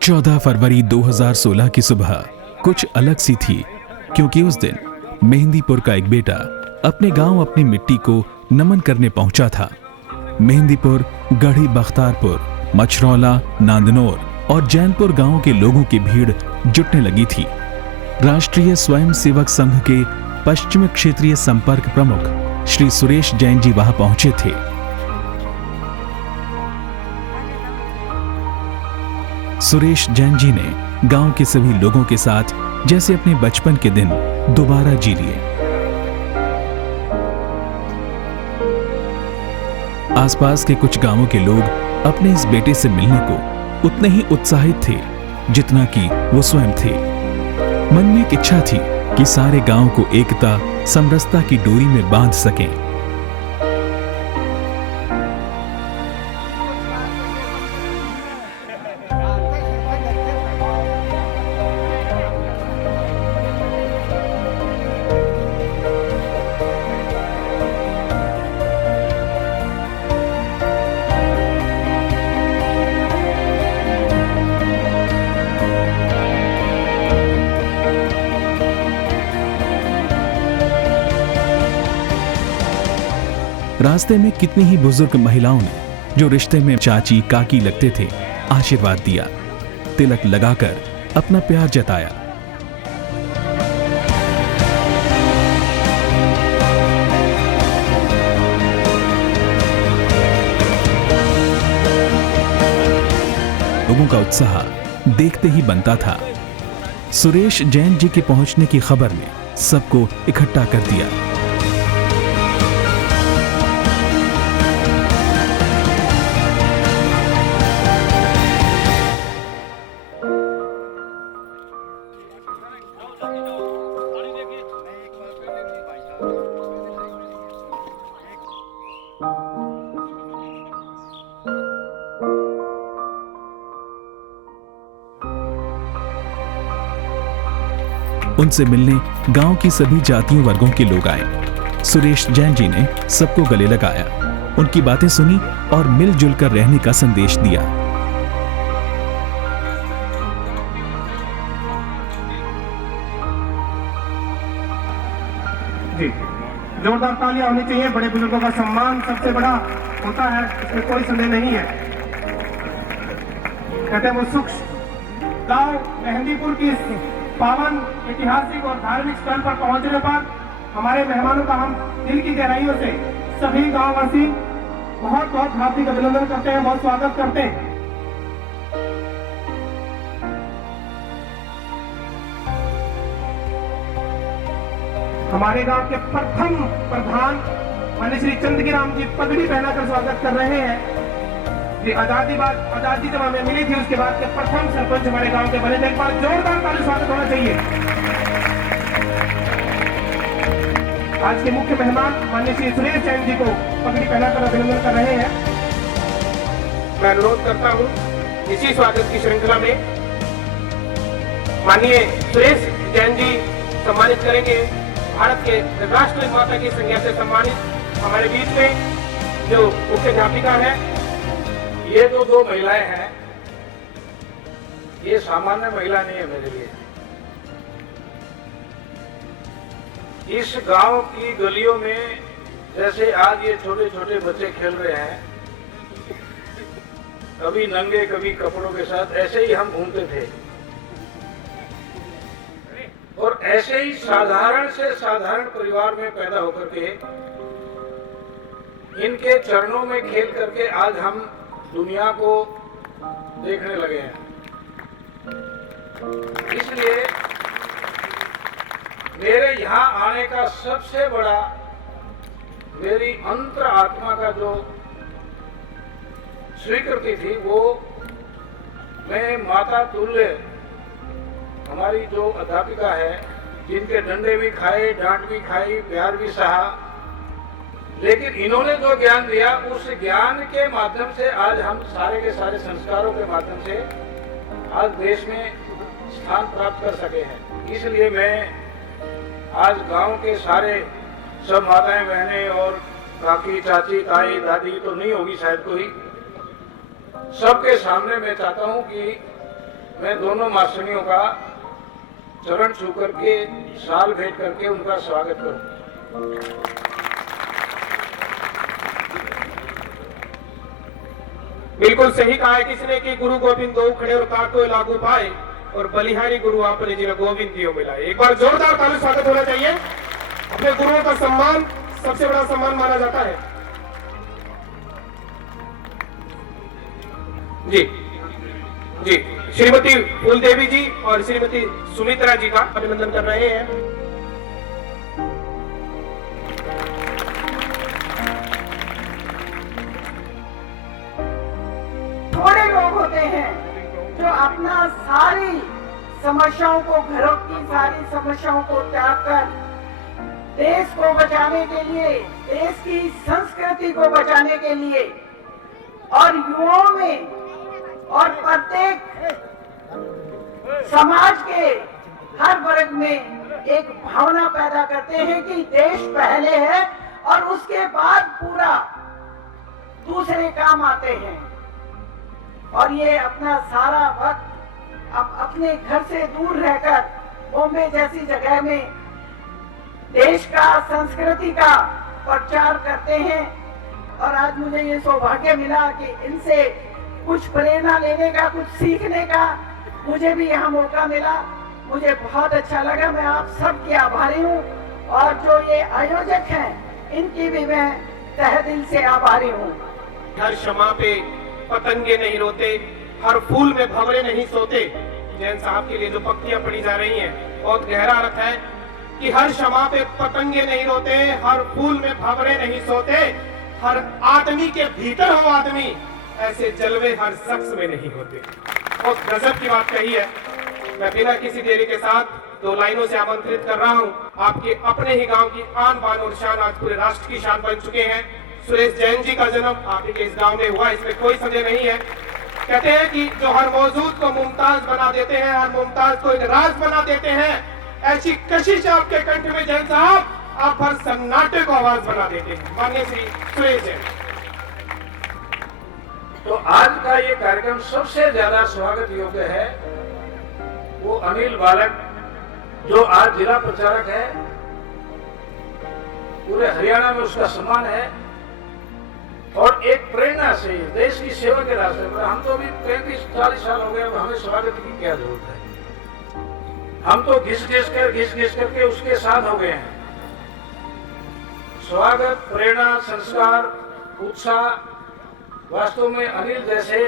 14 फरवरी 2016 की सुबह कुछ अलग सी थी, क्योंकि उस दिन मेहंदीपुर का एक बेटा अपने गांव अपनी मिट्टी को नमन करने पहुंचा था। मेहंदीपुर, गढ़ी बख्तारपुर, मछरौला, नांदनौर और जैनपुर गांवों के लोगों की भीड़ जुटने लगी थी। राष्ट्रीय स्वयं सेवक संघ के पश्चिम क्षेत्रीय संपर्क प्रमुख श्री सुरेश जैन जी वहां पहुंचे थे। सुरेश जैन जी ने गांव के सभी लोगों के साथ जैसे अपने बचपन के दिन दोबारा जी लिए। आसपास के कुछ गांवों के लोग अपने इस बेटे से मिलने को उतने ही उत्साहित थे जितना कि वो स्वयं थे। मन में एक इच्छा थी कि सारे गांव को एकता, समरसता की डोरी में बांध सकें। रास्ते में कितनी ही बुजुर्ग महिलाओं ने, जो रिश्ते में चाची काकी लगते थे, आशीर्वाद दिया, तिलक लगाकर अपना प्यार जताया। लोगों का उत्साह देखते ही बनता था। सुरेश जैन जी के पहुंचने की खबर ने सबको इकट्ठा कर दिया। उनसे मिलने गांव की सभी जातियों वर्गों के लोग आए। सुरेश जैन जी ने सबको गले लगाया, उनकी बातें सुनी और मिलजुल कर रहने का संदेश दिया। जी, जोरदार तालियां होनी चाहिए। बड़े बुजुर्गों का सम्मान सबसे बड़ा होता है, इसमें कोई संदेह नहीं है। कहते हैं वो सुख गांव मेहंदीपुर की पावन ऐतिहासिक और धार्मिक स्थल पर पहुंचने पर हमारे मेहमानों का हम दिल की गहराइयों से सभी गांववासी बहुत बहुत हार्दिक अभिनंदन करते हैं, बहुत स्वागत करते हैं। हमारे गांव के प्रथम प्रधान माननीय श्री चंद्रगिराम जी पगड़ी पहनाकर स्वागत कर रहे हैं। आजादी जब हमें मिली थी उसके बाद के प्रथम सरपंच हमारे गांव के बने थे। एक बार जोरदार ताली स्वागत होना चाहिए। आज के मुख्य मेहमान माननीय श्री सुरेश जैन जी को पगड़ी पहनाकर अभिनंदन कर रहे हैं। मैं अनुरोध करता हूं इसी स्वागत की श्रृंखला में माननीय सुरेश जैन जी सम्मानित करेंगे। भारत के राष्ट्र माता की संज्ञा से सम्मानित हमारे बीच में जो मुख्य अध्यापिका है, ये जो दो महिलाएं हैं, ये सामान्य महिला नहीं है मेरे लिए। इस गांव की गलियों में जैसे आज ये छोटे छोटे बच्चे खेल रहे हैं, कभी नंगे कभी कपड़ों के साथ, ऐसे ही हम घूमते थे। और ऐसे ही साधारण से साधारण परिवार में पैदा होकर के इनके चरणों में खेल करके आज हम दुनिया को देखने लगे हैं। इसलिए मेरे यहाँ आने का सबसे बड़ा, मेरी अंतर आत्मा का जो स्वीकृति थी, वो मैं माता तुल्य हमारी जो अध्यापिका है, जिनके डंडे भी खाए, डांट भी खाई, प्यार भी सहा, लेकिन इन्होंने जो ज्ञान दिया, उस ज्ञान के माध्यम से आज हम सारे के सारे संस्कारों के माध्यम से आज देश में स्थान प्राप्त कर सके हैं। इसलिए मैं आज गांव के सारे सब माताएं बहनें और काकी चाची ताई दादी तो नहीं होगी शायद कोई, सबके सामने मैं चाहता हूं कि मैं दोनों मास्टरियों का चरण छू करके साल भेंट करके उनका स्वागत करूं। बिल्कुल सही कहा है किसी ने कि गुरु गोविंद दो खड़े और काको लागू पाए और बलिहारी गुरु आपने जिन्हें गोविंद दियो मिला। एक बार जोरदार ताली स्वागत होना चाहिए। अपने गुरुओं का सम्मान सबसे बड़ा सम्मान माना जाता है। जी जी, श्रीमती फूलदेवी जी और श्रीमती सुमित्रा जी का अभिनंदन कर रहे हैं। थोड़े लोग होते हैं जो अपना सारी समस्याओं को, घरों की सारी समस्याओं को त्याग कर देश को बचाने के लिए, देश की संस्कृति को बचाने के लिए और युवाओं में और प्रत्येक समाज के हर वर्ग में एक भावना पैदा करते हैं कि देश पहले है और उसके बाद पूरा दूसरे काम आते हैं। और ये अपना सारा वक्त अब अपने घर से दूर रहकर बॉम्बे जैसी जगह में देश का, संस्कृति का प्रचार करते हैं। और आज मुझे ये सौभाग्य मिला कि इनसे कुछ प्रेरणा लेने का, कुछ सीखने का मुझे भी यहाँ मौका मिला। मुझे बहुत अच्छा लगा। मैं आप सबकी आभारी हूँ और जो ये आयोजक हैं इनकी भी मैं तहे दिल से आभारी हूँ। हर क्षमा पे पतंगे नहीं रोते, हर फूल में भंवरे नहीं सोते। जैन साहब के लिए जो पंक्तियां पढ़ी जा रही हैं बहुत गहरा अर्थ है कि हर क्षमा पे पतंगे नहीं रोते, हर फूल में भंवरे नहीं सोते, हर आदमी के भीतर हो आदमी, ऐसे जलवे हर शख्स में नहीं होते। बहुत गजब की बात कही है। मैं बिना किसी देरी के साथ दो लाइनों से आमंत्रित कर रहा हूं। आपके अपने ही गांव की आन बान और शान आज पूरे राष्ट्र की शान बन चुके हैं। सुरेश जैन जी का जन्म आप के इस गांव में हुआ, इसमें कोई संदेह नहीं है। कहते हैं कि जो हर मौजूद को मुमताज बना देते हैं, हर मुमताज को एक राज बना देते हैं, ऐसी कशिश आपके कंठ में जैन साहब, आप हर सन्नाटे को आवाज बना देते हैं। माननीय श्री सुरेश जैन। तो आज का ये कार्यक्रम सबसे ज्यादा स्वागत योग्य है वो अनिल बालक, जो आज जिला प्रचारक है। पूरे हरियाणा में उसका सम्मान है और एक प्रेरणा से देश की सेवा के रास्ते पर। हम तो अभी 35-40 साल हो गए, अब हमें स्वागत की क्या जरूरत है। हम तो घिस घिस करके उसके साथ हो गए हैं। स्वागत, प्रेरणा, संस्कार, उत्साह, वास्तव में अनिल जैसे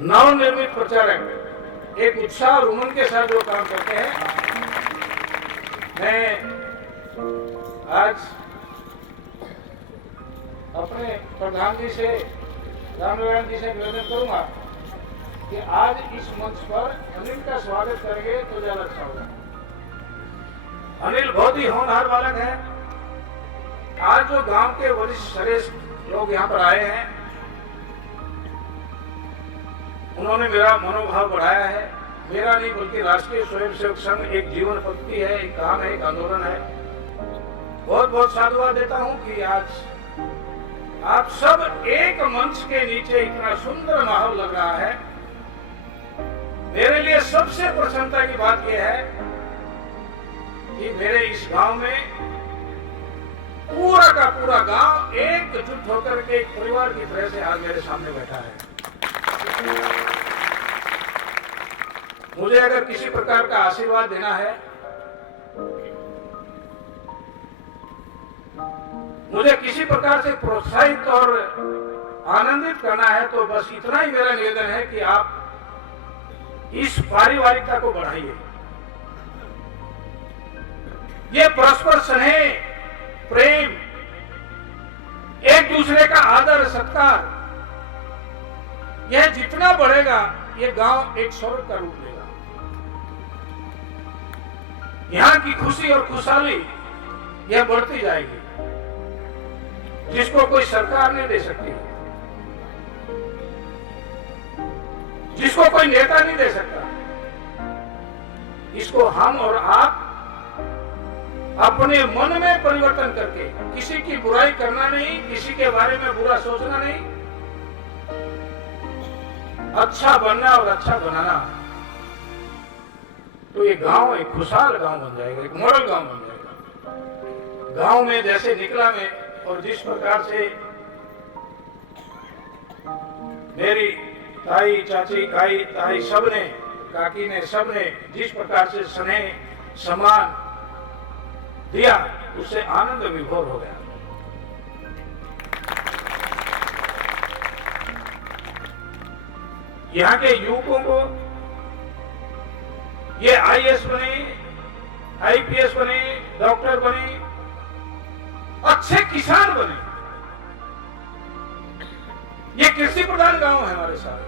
नवनिर्मित प्रचारक एक उत्साह और उमंग के साथ जो काम करते हैं। मैं आज अपने प्रधान जी से, रामनारायण जी से निवेदन करूंगा कि आज इस मंच पर अनिल का स्वागत करेंगे तो ज्यादा अच्छा होगा। अनिल बहुत ही होनहार बालक है। आज जो गांव के वरिष्ठ श्रेष्ठ लोग यहाँ पर आए हैं, उन्होंने मेरा मनोभाव बढ़ाया है। मेरा नहीं बल्कि राष्ट्रीय स्वयंसेवक संघ एक जीवन पद्धति है, एक काम है, एक आंदोलन है। बहुत बहुत साधुवाद देता हूं कि आज आप सब एक मंच के नीचे, इतना सुंदर माहौल लग रहा है। मेरे लिए सबसे प्रसन्नता की बात यह है कि मेरे इस गांव में पूरा का पूरा गांव एकजुट होकर के एक परिवार की तरह से आज मेरे सामने बैठा है। मुझे अगर किसी प्रकार का आशीर्वाद देना है, मुझे किसी प्रकार से प्रोत्साहित और आनंदित करना है, तो बस इतना ही मेरा निवेदन है कि आप इस पारिवारिकता को बढ़ाइए। ये परस्पर स्नेह, प्रेम, एक दूसरे का आदर सत्कार, यह जितना बढ़ेगा ये गांव एक स्वर्ग का रूप लेगा। यहाँ की खुशी और खुशहाली यह बढ़ती जाएगी, जिसको कोई सरकार नहीं दे सकती, जिसको कोई नेता नहीं दे सकता। इसको हम और आप अपने मन में परिवर्तन करके, किसी की बुराई करना नहीं, किसी के बारे में बुरा सोचना नहीं, अच्छा बनना और अच्छा बनाना, तो ये गांव एक खुशहाल गांव बन जाएगा, एक मॉडल गांव बन जाएगा। गांव में जैसे निकला मैं, और जिस प्रकार से मेरी ताई, चाची, काई, ताई सबने, काकी ने, सबने जिस प्रकार से स्नेह सम्मान दिया, उससे आनंद विभोर हो गया। यहाँ के युवकों को ये आईएएस बने, आईपीएस बने, डॉक्टर बने, अच्छे किसान बने। ये कृषि प्रधान गांव है हमारे साथ,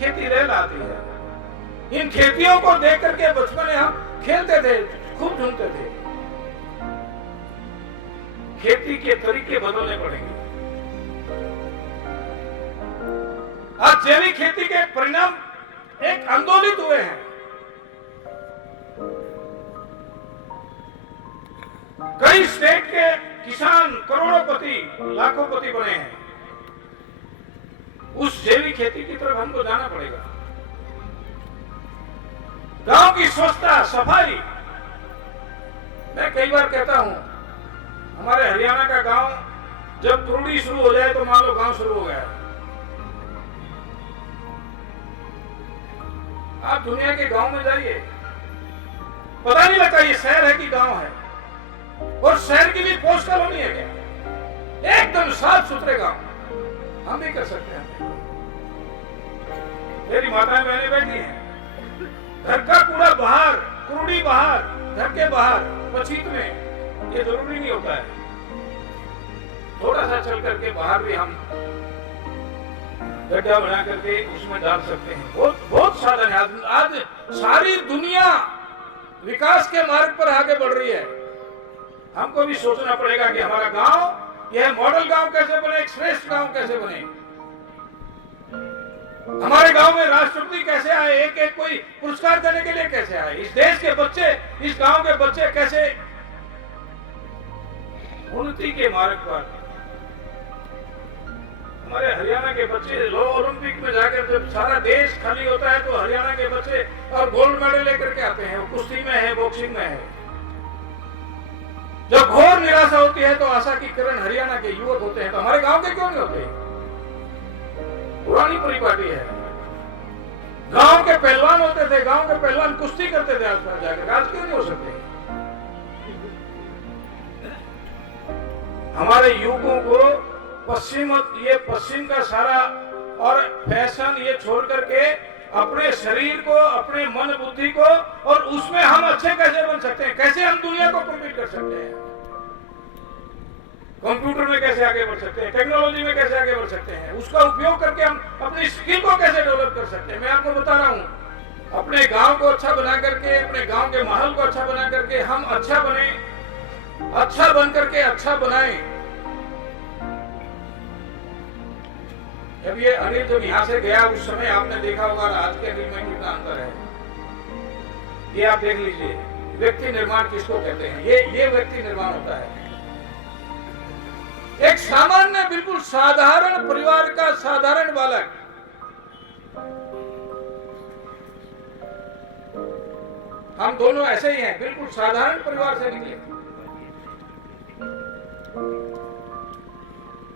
खेती रेल आती है। इन खेतियों को देख करके बचपन में हम खेलते थे, खूब झूमते थे। खेती के तरीके बदलने पड़ेंगे। आज जैविक खेती के परिणाम एक आंदोलित हुए हैं। कई स्टेट के किसान करोड़ोंपति, लाखोंपति बने हैं। उस जैविक खेती की तरफ हमको जाना पड़ेगा। गांव की स्वच्छता, सफाई, मैं कई बार कहता हूं, हमारे हरियाणा का गांव जब त्रुटि शुरू हो जाए तो मान लो गांव शुरू हो गया। आप दुनिया के गांव में जाइए, पता नहीं लगता ये शहर है कि गांव है। और शहर की भी पोस्ट कॉलोनी है क्या? एकदम साफ सुथरे गांव हम भी कर सकते हैं। मेरी माताएं बहनें बैठी हैं, घर का कूड़ा बाहर, कूड़ी बाहर, घर के बाहर, पछीत में, ये जरूरी नहीं होता है। थोड़ा सा चल करके बाहर भी हम गड्ढा बना करके उसमें डाल सकते हैं। बहुत साधन है। आज सारी दुनिया विकास के मार्ग पर आगे बढ़ रही है। हमको भी सोचना पड़ेगा कि हमारा गांव, यह मॉडल गांव कैसे बने, एक श्रेष्ठ गांव कैसे बने। हमारे गांव में राष्ट्रपति कैसे आए, एक एक कोई पुरस्कार देने के लिए कैसे आए। इस देश के बच्चे, इस गांव के बच्चे कैसे उन्नति के मार्ग पर। हमारे हरियाणा के बच्चे लो ओलंपिक में जाकर जब सारा देश खाली होता है तो हरियाणा के बच्चे और गोल्ड मेडल लेकर के आते हैं। वो कुश्ती में है, बॉक्सिंग में है। जब घोर निराशा होती है तो आशा की किरण हरियाणा के युवक होते हैं। तो हमारे गांव के क्यों नहीं होते? पुरानी परिपाटी है। गांव के पहलवान होते थे, गांव के पहलवान कुश्ती करते थे आसपास जाकर। आज क्यों नहीं हो सकते? हमारे युवकों को ये पश्चिम का सारा और फैशन ये छोड़ करके अपने शरीर को, अपने मन बुद्धि को, और उसमें हम अच्छे कैसे बन सकते हैं, कैसे हम दुनिया को कम्पीट कर सकते हैं, कंप्यूटर में कैसे आगे बढ़ सकते हैं, टेक्नोलॉजी में कैसे आगे बढ़ सकते हैं, उसका उपयोग करके हम अपनी स्किल को कैसे डेवलप कर सकते हैं। मैं आपको बता रहा हूं, अपने गांव को अच्छा बना करके, अपने गांव के माहौल को अच्छा बना करके हम अच्छा बने, अच्छा बन करके अच्छा बनाएं। जब ये अनिल जब यहाँ से गया उस समय आपने देखा होगा आज के अनिल में कितना अंतर है। ये आप देख लीजिए, व्यक्ति निर्माण किसको कहते हैं? ये व्यक्ति निर्माण होता है। एक सामान्य, बिल्कुल साधारण परिवार का साधारण बालक हम दोनों ऐसे ही हैं, बिल्कुल साधारण परिवार से निकले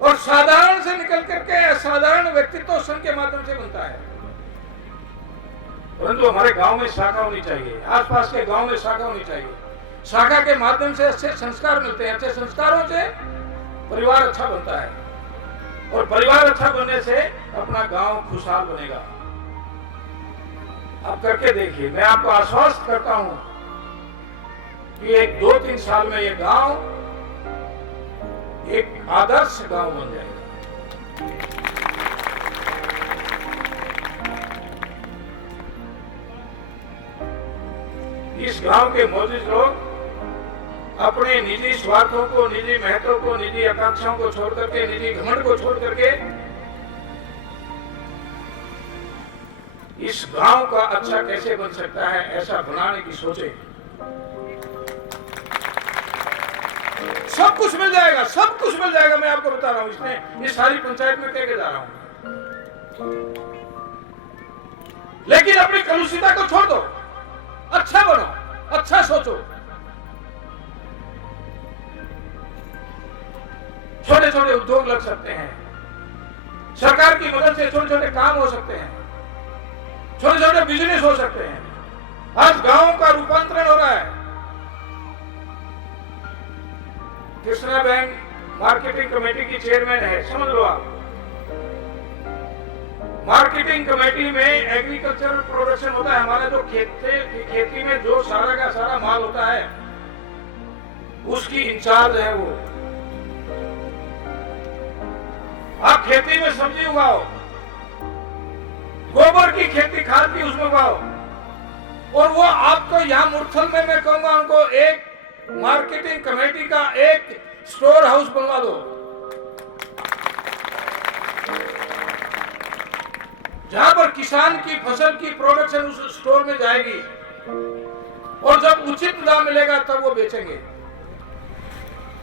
और साधारण से निकल करके असाधारण व्यक्तित्व संघ के माध्यम से बनता है। परंतु हमारे गांव में शाखा होनी चाहिए, आसपास के गांव में शाखा होनी चाहिए। शाखा के माध्यम से अच्छे संस्कार मिलते हैं, अच्छे संस्कारों से परिवार अच्छा बनता है और परिवार अच्छा बनने से अपना गांव खुशहाल बनेगा। आप करके देखिए, मैं आपको आश्वस्त करता हूं कि एक 2-3 साल में ये गांव एक आदर्श गांव बन जाएगा। इस गांव के मौजूद लोग अपने निजी स्वार्थों को, निजी महत्व को, निजी आकांक्षाओं को छोड़ करके, निजी घमंड को छोड़ करके इस गांव का अच्छा कैसे बन सकता है, ऐसा बनाने की सोचे। सब कुछ मिल जाएगा, सब कुछ मिल जाएगा। मैं आपको बता रहा हूं, इसने ये सारी पंचायत में कह के जा रहा हूं। लेकिन अपनी कलुषिता को छोड़ दो, अच्छा बनो, अच्छा सोचो। छोटे छोटे उद्योग लग सकते हैं, सरकार की मदद से छोटे छोटे काम हो सकते हैं, छोटे छोटे बिजनेस हो सकते हैं। आज गांवों का रूपांतरण हो रहा है। कृष्णा बैंक मार्केटिंग कमेटी की चेयरमैन है, समझ लो आप। मार्केटिंग कमेटी में एग्रीकल्चर प्रोडक्शन होता है, हमारा जो खेती में जो सारा का सारा माल होता है उसकी इंचार्ज है वो। आप खेती में सब्जी उगाओ, गोबर की खेती खाद की उसमें उगाओ, और वो आपको यहां मुरथल में मैं कहूंगा उनको एक मार्केटिंग कमेटी का एक स्टोर हाउस बनवा दो, जहां पर किसान की फसल की प्रोडक्शन उस स्टोर में जाएगी और जब उचित दाम मिलेगा तब वो बेचेंगे।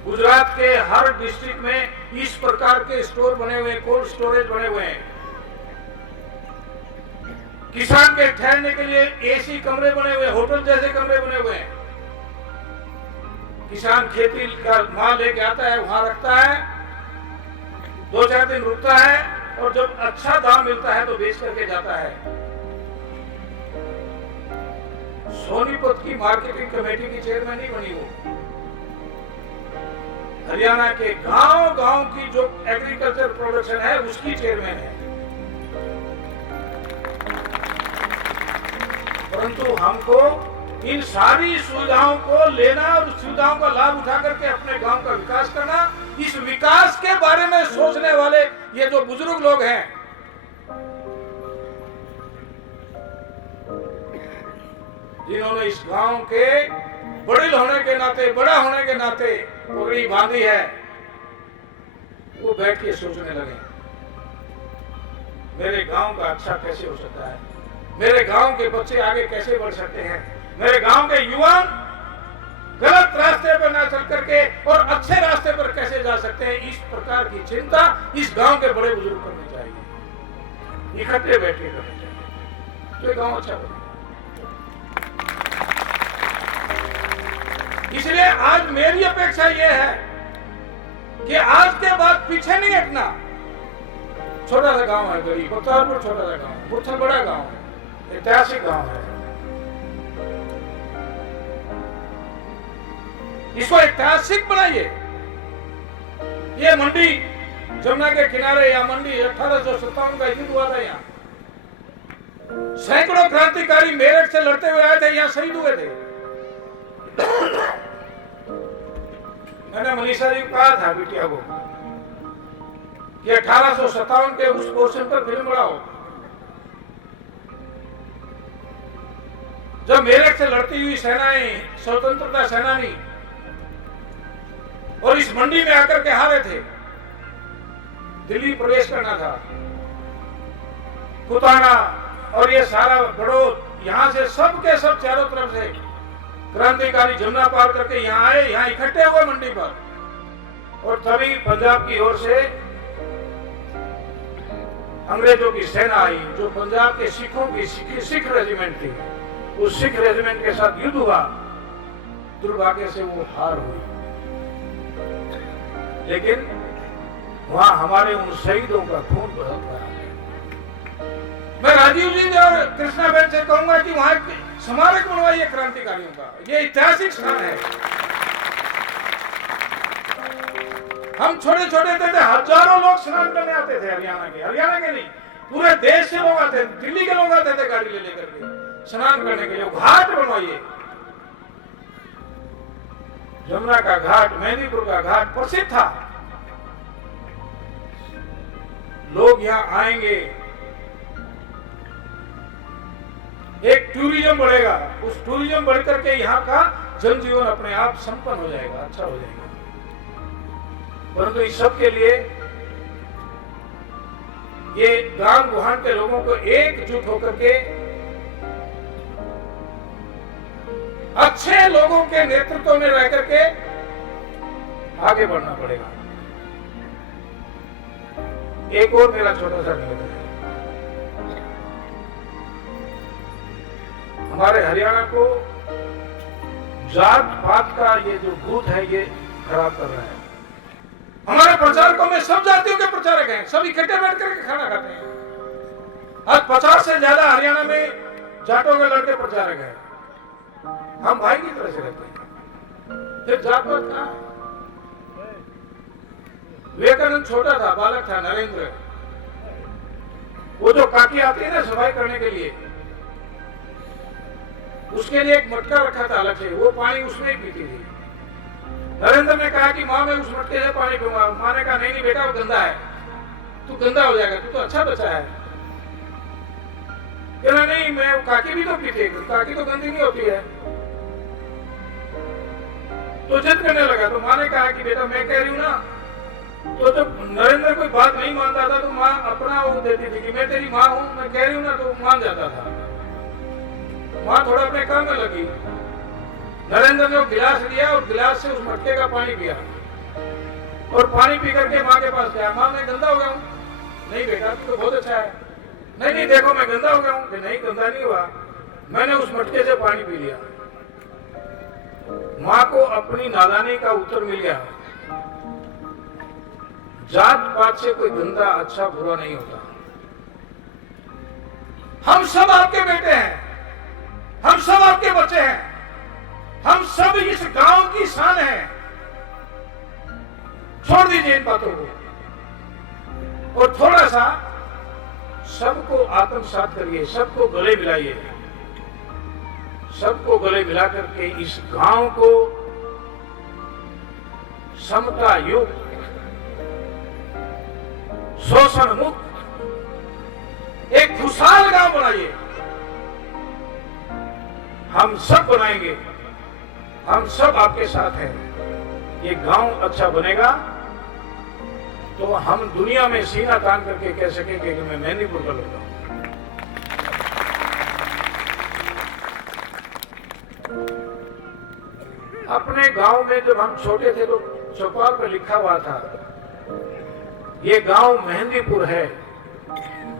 गुजरात के हर डिस्ट्रिक्ट में इस प्रकार के स्टोर बने हुए हैं, कोल्ड स्टोरेज बने हुए हैं। किसान के ठहरने के लिए एसी कमरे बने हुए, होटल जैसे कमरे बने हुए हैं। किसान खेती का माल लेके आता है, वहां रखता है, 2-4 दिन रुकता है और जब अच्छा दाम मिलता है तो बेच करके जाता है। सोनीपत की मार्केटिंग कमेटी की चेयरमैन नहीं बनी वो, हरियाणा के गांव-गांव की जो एग्रीकल्चर प्रोडक्शन है उसकी चेयरमैन है। परंतु हमको इन सारी सुविधाओं को लेना और सुविधाओं का लाभ उठा करके अपने गांव का विकास करना, इस विकास के बारे में सोचने वाले ये जो बुजुर्ग लोग हैं, जिन्होंने इस गांव के बड़े होने के नाते, बड़ा होने के नाते पगड़ी बांधी है, वो बैठ के सोचने लगे मेरे गांव का अच्छा कैसे हो सकता है, मेरे गांव के बच्चे आगे कैसे बढ़ सकते हैं, मेरे गांव के युवा गलत रास्ते पर ना चल करके और अच्छे रास्ते पर कैसे जा सकते हैं। इस प्रकार की चिंता इस गांव के बड़े बुजुर्ग करनी चाहिए, इकट्ठे बैठ के करनी चाहिए, तो गांव अच्छा बने। इसलिए आज मेरी अपेक्षा यह है कि आज के बाद पीछे नहीं हटना। छोटा सा गांव है गरीब, प्रतापपुर छोटा सा गांव, मुरथल बड़ा गांव है, ऐतिहासिक गांव है, इसको ऐतिहासिक बनाइए। ये मंडी जमुना के किनारे या मंडी 1857 का युद्ध हुआ था, यहाँ सैकड़ों क्रांतिकारी मेरठ से लड़ते हुए आए थे, यहाँ शहीद हुए थे। मैंने मनीषा जी को कहा था बिटिया को कि 1857 के उस पोर्शन पर फिल्म बनाओ। जब मेरठ से लड़ती हुई सेनाएं, स्वतंत्रता सेनानी और इस मंडी में आकर के हारे थे, दिल्ली प्रवेश करना था, कुताना और ये सारा बड़ौद, यहां से सब के सब चारों तरफ से क्रांतिकारी जमुना पार करके यहाँ आए, यहाँ इकट्ठे हुए मंडी पर। और तभी पंजाब की ओर से अंग्रेजों की सेना आई, जो पंजाब के सिखों की सिख रेजिमेंट थी, उस सिख रेजिमेंट के साथ युद्ध हुआ। दुर्भाग्य से वो हार हुई, लेकिन वहां हमारे उन शहीदों का खून बहता है। मैं राजीव जी और कृष्णा बहन से कहूंगा कि वहां स्मारक बनवाइए क्रांतिकारियों का, ये ऐतिहासिक स्थान है। हम छोटे छोटे थे, हजारों लोग स्नान करने आते थे, हरियाणा के नहीं, पूरे देश से लोग आते थे, दिल्ली के लोग आते थे गाड़ी ले लेकर के स्नान करने के लिए। घाट बनवाइए, जमुना का घाट, मेहंदीपुर का घाट प्रसिद्ध था, लोग यहाँ आएंगे, एक टूरिज्म बढ़ेगा, उस टूरिज्म बढ़ करके यहाँ का जनजीवन अपने आप संपन्न हो जाएगा, अच्छा हो जाएगा। परंतु इस सब के लिए ये गांव गुहान के लोगों को एकजुट होकर के अच्छे लोगों के नेतृत्व में रह करके आगे बढ़ना पड़ेगा। एक और मेरा छोटा सा निवेदन है, हमारे हरियाणा को जात पात का ये जो भूत है ये खराब कर रहा है। हमारे प्रचारकों में सब जातियों के प्रचारक हैं, सब इकट्ठे बैठ करके खाना खाते हैं। आज 50 से ज्यादा हरियाणा में जाटों के लड़के प्रचारक हैं। हम भाई की तरह से रहते हैं, फिर जात पात कहां है? विवेकानंद छोटा था, बालक था, नरेंद्र, वो जो काकी आती है ना सफाई करने के लिए, उसके लिए एक मटका रखा था अलग से, वो पानी उसमें ही पीती थी। नरेंद्र ने कहा कि माँ मैं उस मटके से पानी पीऊंगा। माँ ने कहा नहीं नहीं बेटा वो गंदा है, तू गंदा हो जाएगा, तू तो अच्छा बच्चा है। कहना नहीं मैं, काकी भी तो पीती है, काकी तो गंदी नहीं होती है। तो जिद करने लगा। तो माँ ने कहा कि बेटा मैं कह रही हूं ना, तो जब नरेंद्र कोई बात नहीं मानता था तो माँ अपना वो देती थी कि मैं तेरी माँ हूं, मैं कह रही हूं ना, तो मान जाता था। माँ थोड़ा अपने काम में लगी। नरेंद्र ने वो गिलास लिया और गिलास से उस मटके का पानी पिया और पानी पी करके माँ के पास गया। माँ मैं गंदा हो गया हूँ। नहीं बेटा तू तो बहुत अच्छा है। नहीं नहीं देखो मैं गंदा हो गया हूँ। नहीं गंदा नहीं हुआ, मैंने उस मटके से पानी पी लिया। माँ को अपनी नादानी का उत्तर मिल गया। जात पात से कोई गंदा अच्छा बुरा नहीं होता। हम सब आपके बेटे हैं, हम सब आपके बच्चे हैं, हम सब इस गांव की शान है। छोड़ दीजिए इन बातों को और थोड़ा सा सबको आत्मसात करिए, सबको गले मिलाइए, सबको गले मिला करके इस गांव को समता युक्त, शोषण मुक्त एक खुशहाल गांव बनाइए। हम सब बनाएंगे, हम सब आपके साथ हैं। ये गांव अच्छा बनेगा तो हम दुनिया में सीना तान करके कह सकेंगे कि मैं मेहंदीपुर का लड़का हूं। अपने गांव में जब हम छोटे थे तो चौपाल पर लिखा हुआ था ये गांव मेहंदीपुर है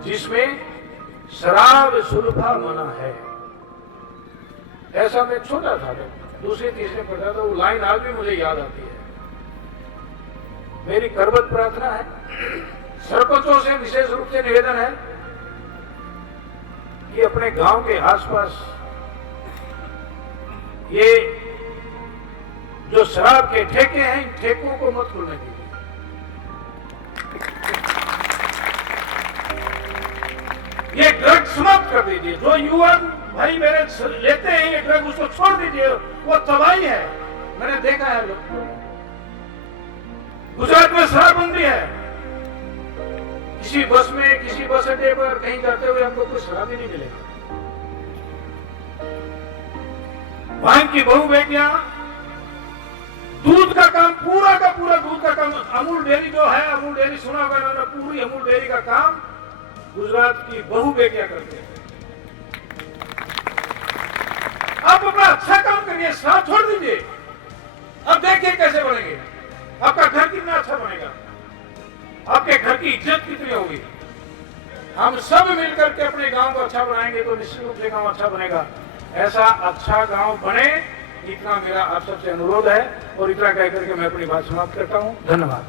जिसमें शराब सुलभा मना है। ऐसा मैं छोटा था तो दूसरे तीसरे पढ़ा था, वो लाइन आज भी मुझे याद आती है। मेरी करबत प्रार्थना है, सरपंचों से विशेष रूप से निवेदन है कि अपने गांव के आसपास ये जो शराब के ठेके हैं, इन ठेकों को मत खुलने दीजिए। ये ड्रग समाप्त कर दीजिए। जो युवा भाई मेरे लेते हैं ये ड्रग, उसको छोड़ दीजिए, वो तबाही है। मैंने देखा है लोग, गुजरात में शराबबंदी है। किसी बस में, किसी बस अड्डे पर कहीं जाते हुए आपको कुछ शराब ही नहीं मिलेगा। वहां की बहु बेटियां दूध का काम, पूरा का पूरा दूध का काम, अमूल डेयरी जो है, अमूल डेयरी सुना होगा ना, पूरी अमूल डेयरी का काम गुजरात की बहु बेटियां करते हैं। आप अपना अच्छा काम करिए, साथ छोड़ दीजिए। अब देखिए कैसे बनेंगे, आपका घर कितना अच्छा बनेगा, आपके घर की इज्जत कितनी होगी। हम सब मिलकर के अपने गांव को अच्छा बनाएंगे तो निश्चित रूप से गांव अच्छा बनेगा। ऐसा अच्छा गांव बने, इतना मेरा आप सबसे अनुरोध है और इतना कहकर के मैं अपनी बात समाप्त करता हूं। धन्यवाद।